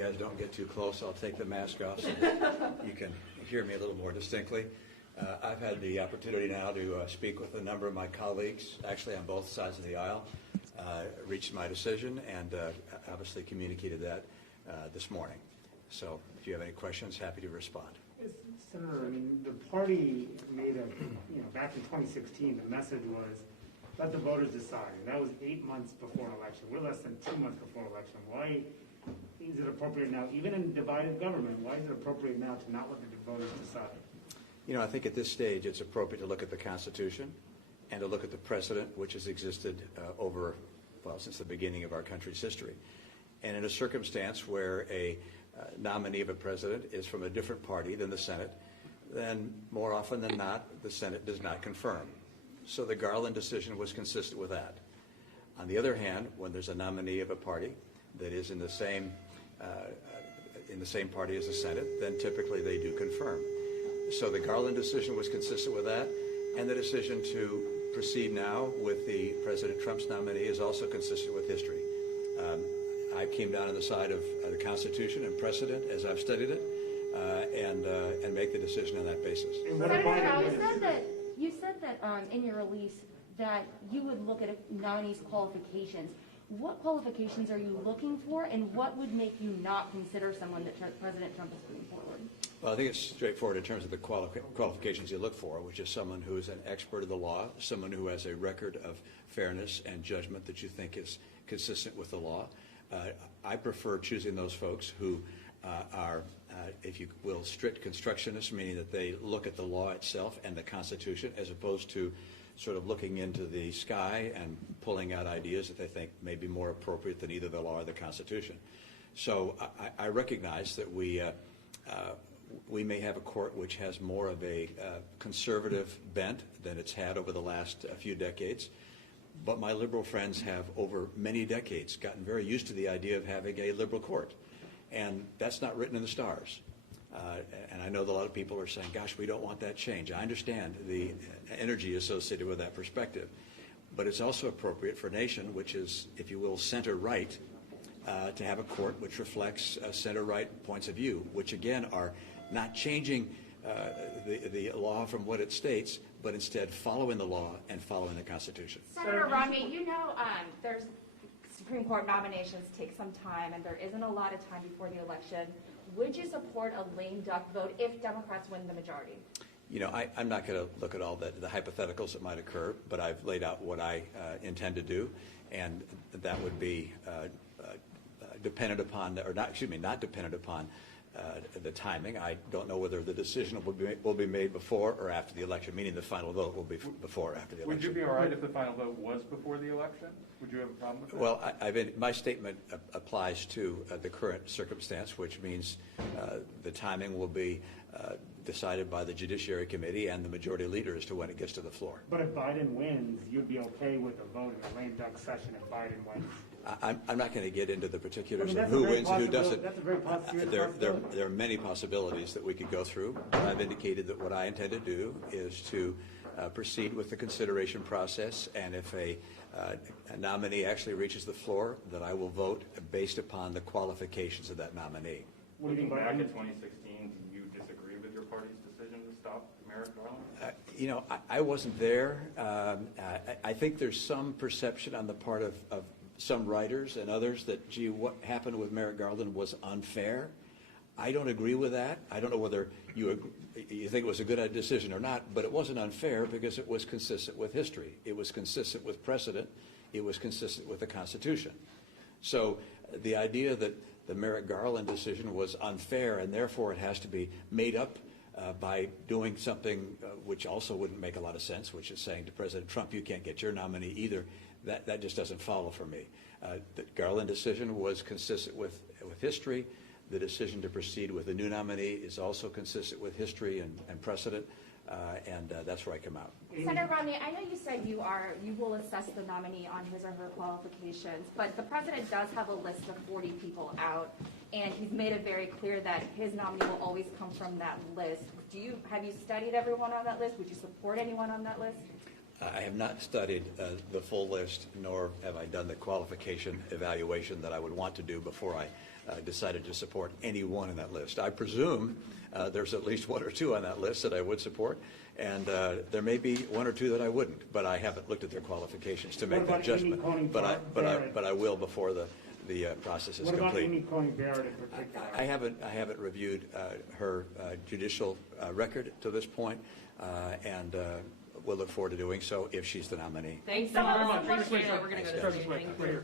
guys don't get too close, I'll take the mask off so you can hear me a little more distinctly. I've had the opportunity now to speak with a number of my colleagues, actually on both sides of the aisle, reached my decision, and obviously communicated that this morning. So if you have any questions, happy to respond. Senator, I mean, the party made back in 2016, the message was, let the voters decide. And that was 8 months before an election. We're less than 2 months before an election. Why is it appropriate now, even in divided government, why is it appropriate now to not let the voters decide? I think at this stage it's appropriate to look at the Constitution and to look at the precedent which has existed since the beginning of our country's history. And in a circumstance where a nominee of a president is from a different party than the Senate, then more often than not, the Senate does not confirm. So the Garland decision was consistent with that. On the other hand, when there's a nominee of a party that is in the same party as the Senate, then typically they do confirm. So the Garland decision was consistent with that, and the decision to proceed now with the President Trump's nominee is also consistent with history. I came down on the side of the Constitution and precedent as I've studied it, and make the decision on that basis. You said that in your release that you would look at a nominee's qualifications. What qualifications are you looking for, and what would make you not consider someone that President Trump is putting forward? Well, I think it's straightforward in terms of the qualifications you look for, which is someone who is an expert of the law, someone who has a record of fairness and judgment that you think is consistent with the law. I prefer choosing those folks who are, if you will, strict constructionists, meaning that they look at the law itself and the Constitution, as opposed to sort of looking into the sky and pulling out ideas that they think may be more appropriate than either the law or the Constitution. So I recognize that we may have a court which has more of a conservative bent than it's had over the last few decades. But my liberal friends have, over many decades, gotten very used to the idea of having a liberal court. And that's not written in the stars. And I know that a lot of people are saying, gosh, we don't want that change. I understand the energy associated with that perspective. But it's also appropriate for a nation which is, if you will, center-right, to have a court which reflects center-right points of view, which, again, are not changing the law from what it states, but instead following the law and following the Constitution. Senator Romney, there's Supreme Court nominations take some time, and there isn't a lot of time before the election. Would you support a lame duck vote if Democrats win the majority? I'm not going to look at all the hypotheticals that might occur, but I've laid out what I intend to do, and that would be dependent upon, or not dependent upon the timing. I don't know whether the decision will be made before or after the election, meaning the final vote will be before or after the election. Would you be all right if the final vote was before the election? Would you have a problem with that? Well, my statement applies to the current circumstance, which means the timing will be decided by the Judiciary Committee and the majority leader as to when it gets to the floor. But if Biden wins, you'd be okay with a vote in a lame duck session if Biden wins? I'm not going to get into the particulars of who wins and who doesn't. That's a very possible. There are many possibilities that we could go through. I've indicated that what I intend to do is to proceed with the consideration process, and if a nominee actually reaches the floor, that I will vote based upon the qualifications of that nominee. What do you think back in 2016, do you disagree with your party's decision to stop Merrick Garland? I wasn't there. I think there's some perception on the part of some writers and others that, gee, what happened with Merrick Garland was unfair. I don't agree with that. I don't know whether you think it was a good decision or not, but it wasn't unfair because it was consistent with history. It was consistent with precedent. It was consistent with the Constitution. So the idea that the Merrick Garland decision was unfair and therefore it has to be made up by doing something which also wouldn't make a lot of sense, which is saying to President Trump, you can't get your nominee either, that just doesn't follow for me. The Garland decision was consistent with history. The decision to proceed with a new nominee is also consistent with history and precedent, and that's where I come out. Senator Romney, I know you said you will assess the nominee on his or her qualifications, but the president does have a list of 40 people out, and he's made it very clear that his nominee will always come from that list. Have you studied everyone on that list? Would you support anyone on that list? I have not studied the full list, nor have I done the qualification evaluation that I would want to do before I decided to support anyone in that list. I presume there's at least one or two on that list that I would support, and there may be one or two that I wouldn't, but I haven't looked at their qualifications to make that judgment. But I will before the process is complete. What about Amy Coney Barrett in particular? I haven't reviewed her judicial record to this point, and we'll look forward to doing so if she's the nominee. Thanks so very much. We're going to go to the meeting.